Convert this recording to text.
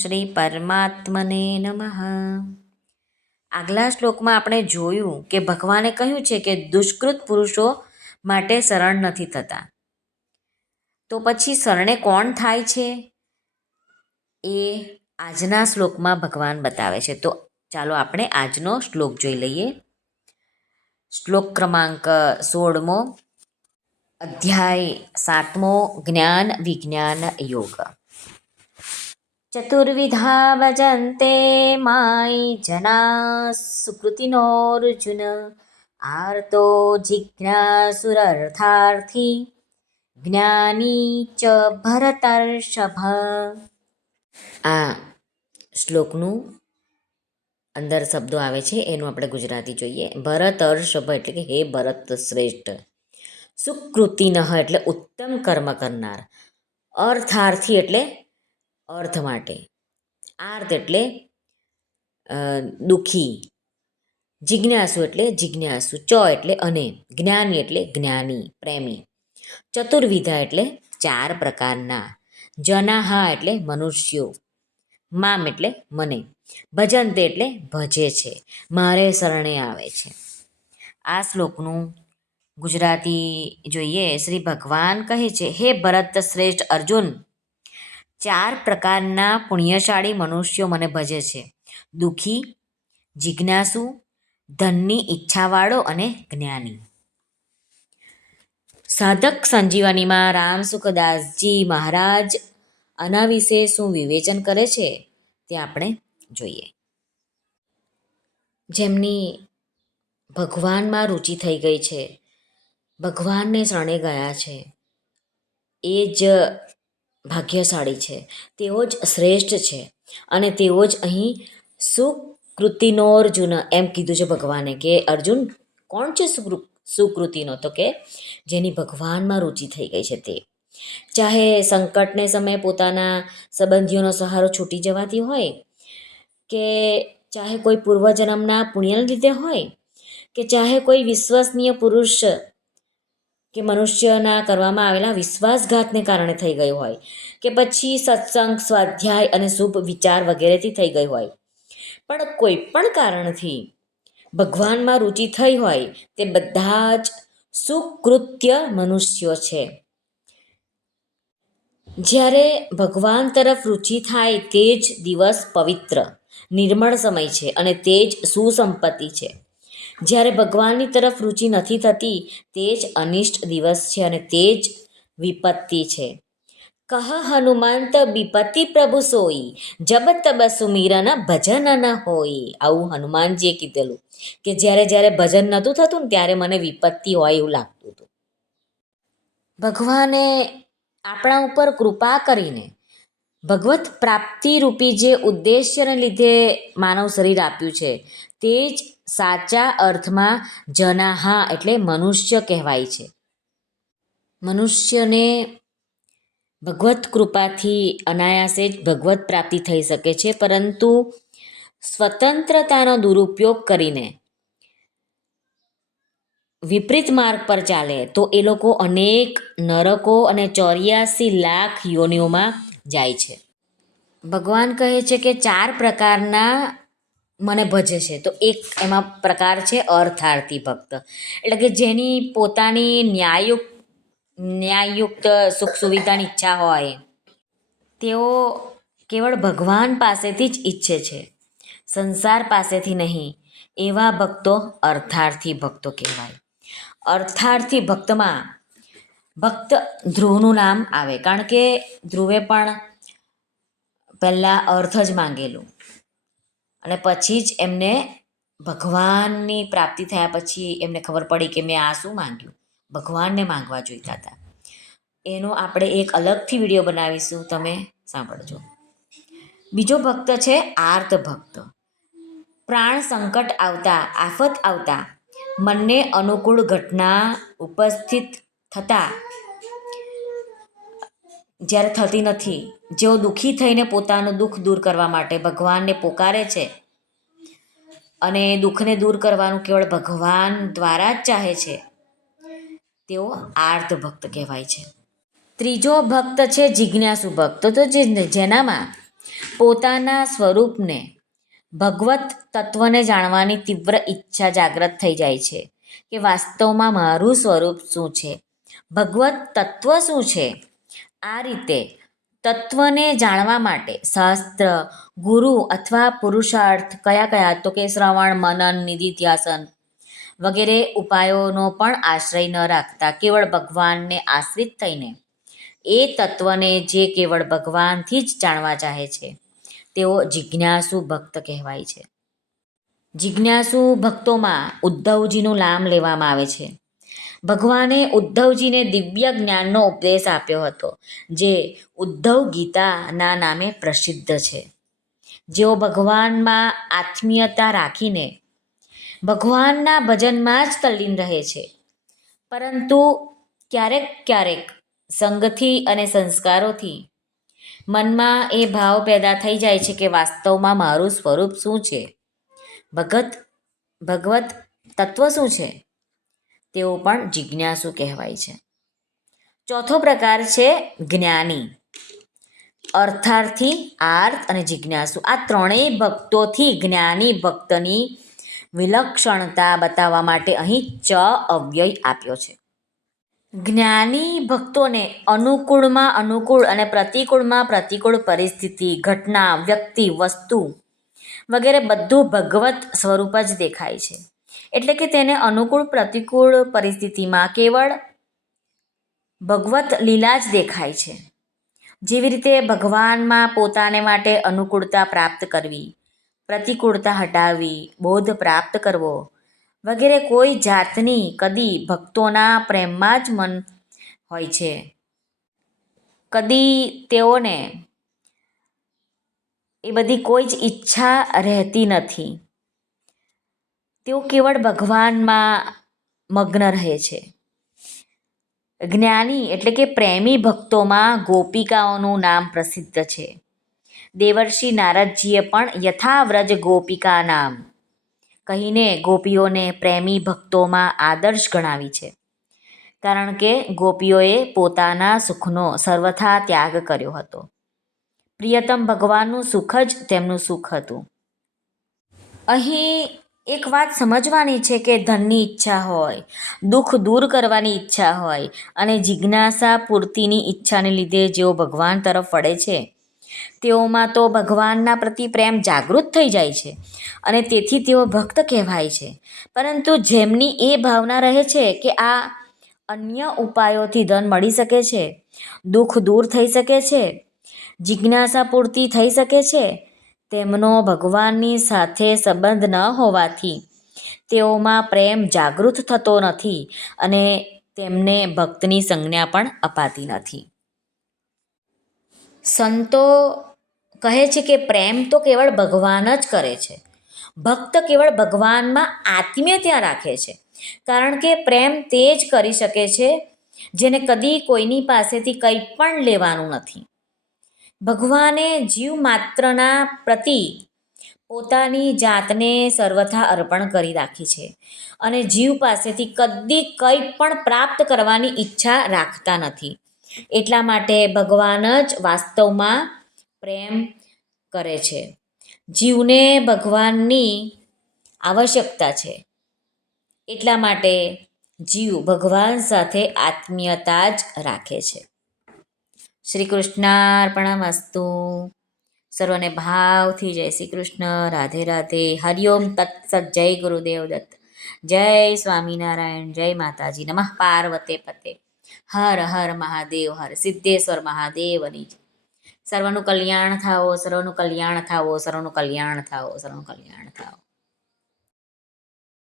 શ્રી પરમાત્મને નમઃ. આગલા શ્લોકમાં આપણે જોયું કે ભગવાને કહ્યું છે કે દુષ્કૃત પુરુષો માટે શરણ નથી થતા. તો પછી શરણે કોણ થાય છે એ આજના શ્લોકમાં ભગવાન બતાવે છે. તો ચાલો આપણે આજનો શ્લોક જોઈ લઈએ. શ્લોક ક્રમાંક 16મો, અધ્યાય 7મો, જ્ઞાન વિજ્ઞાન યોગ. ચતુર્વિધા ભજન્તે માય જના સુકૃતિનોર્જુન, આર્તો જિજ્ઞાસુરર્થાર્થી જ્ઞાની ચ ભરતર્ષભ. આ શ્લોકનું અંદર શબ્દો આવે છે એનું આપણે ગુજરાતી જોઈએ. ભરતર્ષભ એટલે કે હે ભરત શ્રેષ્ઠ. સુકૃતિનઃ એટલે ઉત્તમ કર્મ કરનાર. અર્થાર્થી એટલે અર્થ માટે. આર્ત એટલે દુઃખી. જિજ્ઞાસુ એટલે જિજ્ઞાસુ. ચ એટલે અને. જ્ઞાની એટલે જ્ઞાની, પ્રેમી. ચતુર્વિધા એટલે 4 પ્રકારના. જનાહા એટલે મનુષ્યો. મામ એટલે મને. ભજન્તે એટલે ભજે છે, મારે શરણે આવે છે. આ શ્લોકનું ગુજરાતી જોઈએ. શ્રી ભગવાન કહે છે, હે ભરત શ્રેષ્ઠ અર્જુન, 4 પ્રકારના પુણ્યશાળી મનુષ્યો મને ભજે છે. દુઃખી, જિજ્ઞાસુ, ધનની ઈચ્છાવાળો અને જ્ઞાની. સાધક સંજીવનીમાં રામ સુખદાસજી મહારાજ આના વિશે શું વિવેચન કરે છે તે આપણે જોઈએ. જેમની ભગવાનમાં રુચિ થઈ ગઈ છે, ભગવાનને શરણે ગયા છે, એ જ ભાગ્યશાળી છે, તેઓ જ શ્રેષ્ઠ છે. અને તેઓ જ અહીં સુકૃતિનોર્જુન એમ કીધું છે ભગવાને કે અર્જુન કોણ છે સુકૃતિનો? તો કે જેની ભગવાનમાં રુચિ થઈ ગઈ છે તે. ચાહે સંકટને સમયે પોતાના સંબંધીઓનો સહારો છૂટી જવાથી હોય, કે ચાહે કોઈ પૂર્વજન્મના પુણ્યને લીધે હોય, કે ચાહે કોઈ વિશ્વસનીય પુરુષ કે મનુષ્યના કરવામાં આવેલા વિશ્વાસઘાતને કારણે થઈ ગયું હોય, કે પછી સત્સંગ, સ્વાધ્યાય અને શુભ વિચાર વગેરેથી થઈ ગઈ હોય, પણ કોઈ પણ કારણથી ભગવાનમાં રુચિ થઈ હોય તે બધા જ સુકૃત્ય મનુષ્યો છે. જ્યારે ભગવાન તરફ રુચિ થાય તે જ દિવસ પવિત્ર નિર્મળ સમય છે અને તે જ સુસંપત્તિ છે. જ્યારે ભગવાનની તરફ રુચિ નથી થતી તે જ અનિષ્ટ દિવસ છે અને તે જ વિપત્તિ છે. કહ હનુમંત વિપત્તિ પ્રભુ સોઈ, જબ તબ સુમિરન ભજન ન હોઈ. આવું હનુમાનજીએ કીધેલું કે જ્યારે ભજન નહોતું થતું ને ત્યારે મને વિપત્તિ હોય એવું લાગતું હતું. ભગવાને આપણા ઉપર કૃપા કરીને ભગવત પ્રાપ્તિ રૂપી જે ઉદ્દેશ્યને લીધે માનવ શરીર આપ્યું છે તે જ સાચા અર્થમાં જનાહા એટલે મનુષ્ય કહેવાય છે. મનુષ્યને ભગવત કૃપાથી અનાયાસે જ ભગવત પ્રાપ્તિ થઈ શકે છે, પરંતુ સ્વતંત્રતાનો દુરુપયોગ કરીને વિપરીત માર્ગ પર ચાલે તો એ લોકો અનેક નરકો અને 84 લાખ યોનિઓમાં જાય છે. ભગવાન કહે છે કે 4 પ્રકારના મને ભજે છે. તો એક એમાં પ્રકાર છે અર્થાર્થી ભક્ત, એટલે કે જેની પોતાની ન્યાયયુક્ત સુખ સુવિધાની ઈચ્છા હોય, તેઓ કેવળ ભગવાન પાસેથી જ ઈચ્છે છે, સંસાર પાસેથી નહીં. એવા ભક્તો અર્થાર્થી ભક્તો કહેવાય. અર્થાર્થી ભક્તમાં ભક્ત ધ્રુવનું નામ આવે, કારણ કે ધ્રુવે પણ પહેલાં અર્થ જ માંગેલું અને પછી જ એમને ભગવાનની પ્રાપ્તિ થયા પછી એમને ખબર પડી કે મેં આ શું માંગ્યું, ભગવાનને માંગવા જોઈતા હતા. એનો આપણે એક અલગથી વિડીયો બનાવીશું, તમે સાંભળજો. બીજો ભક્ત છે આર્ત ભક્ત. પ્રાણ સંકટ આવતા, આફત આવતા, મનને અનુકૂળ ઘટના ઉપસ્થિત થતાં જ્યારે થતી નથી, જેઓ દુઃખી થઈને પોતાનું દુઃખ દૂર કરવા માટે ભગવાનને પોકારે છે અને દુઃખને દૂર કરવાનું કેવળ ભગવાન દ્વારા જ ચાહે છે, તેઓ આર્ત ભક્ત કહેવાય છે. ત્રીજો ભક્ત છે જિજ્ઞાસુ ભક્ત. તો જેનામાં પોતાના સ્વરૂપને ભગવત તત્વને જાણવાની તીવ્ર ઈચ્છા જાગૃત થઈ જાય છે કે વાસ્તવમાં મારું સ્વરૂપ શું છે, ભગવત તત્વ શું છે. આ રીતે તત્વને જાણવા માટે શાસ્ત્ર, ગુરુ અથવા પુરુષાર્થ કયા કયા તો કે શ્રવણ, મનન, નિધિધ્યાસન વગેરે ઉપાયોનો પણ આશ્રય ન રાખતા કેવળ ભગવાનને આશ્રિત થઈને એ તત્વને જે કેવળ ભગવાનથી જ જાણવા ચાહે છે તેઓ જિજ્ઞાસુ ભક્ત કહેવાય છે. જિજ્ઞાસુ ભક્તોમાં ઉદ્ધવજીનું નામ લેવામાં આવે છે. ભગવાને ઉદ્ધવજીને દિવ્ય જ્ઞાનનો ઉપદેશ આપ્યો હતો જે ઉદ્ધવ ગીતાના નામે પ્રસિદ્ધ છે. જેઓ ભગવાનમાં આત્મીયતા રાખીને ભગવાનના ભજનમાં જ તલ્લીન રહે છે, પરંતુ ક્યારેક ક્યારેક સંગથી અને સંસ્કારોથી મનમાં એ ભાવ પેદા થઈ જાય છે કે વાસ્તવમાં મારું સ્વરૂપ શું છે, ભગવત તત્વ શું છે. તેઓ પણ જિજ્ઞાસુ કહેવાય છે. ચોથો પ્રકાર છે જ્ઞાની. અર્થાર્થી, આર્ત અને જિજ્ઞાસુ આ ત્રણેય ભક્તોથી જ્ઞાની ભક્તની વિલક્ષણતા બતાવવા માટે અહીં ચ અવ્યય આપ્યો છે. જ્ઞાની ભક્તોને અનુકૂળમાં અનુકૂળ અને પ્રતિકૂળમાં પ્રતિકૂળ પરિસ્થિતિ, ઘટના, વ્યક્તિ, વસ્તુ વગેરે બધું ભગવત સ્વરૂપ જ દેખાય છે. એટલે કે તેને અનુકૂળ પ્રતિકૂળ પરિસ્થિતિમાં કેવળ ભગવત લીલા જ દેખાય છે. જેવી રીતે ભગવાનમાં પોતાને માટે અનુકૂળતા પ્રાપ્ત કરવી, પ્રતિકૂળતા હટાવવી, બોધ પ્રાપ્ત કરવો વગેરે કોઈ જાતની કદી ભક્તોના પ્રેમમાં જ મન હોય છે. કદી તેઓને એ બધી કોઈ જ ઈચ્છા રહેતી નથી. તેઓ કેવળ ભગવાનમાં મગ્ન રહે છે. જ્ઞાની એટલે કે પ્રેમી ભક્તોમાં ગોપિકાઓનું નામ પ્રસિદ્ધ છે. દેવર્ષિ નારદજીએ પણ યથાવ્રજ ગોપિકા નામ કહીને ગોપીઓને પ્રેમી ભક્તોમાં આદર્શ ગણાવી છે. કારણ કે ગોપીઓએ પોતાના સુખનો સર્વથા ત્યાગ કર્યો હતો. પ્રિયતમ ભગવાનનું સુખ જ તેમનું સુખ હતું. અહીં એક વાત સમજવાની છે કે ધનની ઈચ્છા હોય, દુઃખ દૂર કરવાની ઈચ્છા હોય અને જિજ્ઞાસા પૂર્તિની ઈચ્છાને લીધે જેઓ ભગવાન તરફ વળે છે તેઓમાં તો ભગવાનના પ્રતિ પ્રેમ જાગૃત થઈ જાય છે અને તેથી તેઓ ભક્ત કહેવાય છે. પરંતુ જેમની એ ભાવના રહે છે કે આ અન્ય ઉપાયોથી ધન મળી શકે છે, દુઃખ દૂર થઈ શકે છે, જિજ્ઞાસા પૂર્તિ થઈ શકે છે, તેમનો ભગવાનની સાથે સંબંધ ન હોવાથી તેઓમાં પ્રેમ જાગૃત થતો નથી અને તેમને ભક્તની સંજ્ઞા પણ અપાતી નથી. સંતો કહે છે કે પ્રેમ તો કેવળ ભગવાન જ કરે છે. ભક્ત કેવળ ભગવાનમાં આત્મીયતા રાખે છે, કારણ કે પ્રેમ તે જ કરી શકે છે જેને કદી કોઈની પાસેથી કંઈ પણ લેવાનું નથી. ભગવાને જીવ માત્રના પ્રતિ પોતાની જાતને સર્વથા અર્પણ કરી રાખી છે અને જીવ પાસેથી કદી કંઈ પણ પ્રાપ્ત કરવાની ઈચ્છા રાખતા નથી. એટલા માટે ભગવાન જ વાસ્તવમાં પ્રેમ કરે છે. જીવને ભગવાનની આવશ્યકતા છે. એટલા માટે જીવ ભગવાન સાથે આત્મીયતા જ રાખે છે. શ્રી કૃષ્ણાર્પણમસ્તુ. સર્વને ભાવથી જય શ્રી કૃષ્ણ. રાધે રાધે. હરિઓમ તત્સત. જય ગુરુદેવ દત્ત. જય સ્વામિનારાયણ. જય માતાજી. નમઃ પાર્વતે પતે. હર હર મહાદેવ. હર સિદ્ધેશ્વર મહાદેવની જય. સર્વનું કલ્યાણ થાઓ, સર્વનું કલ્યાણ થાઓ, સર્વનું કલ્યાણ થાઓ, સર્વનું કલ્યાણ થાઓ.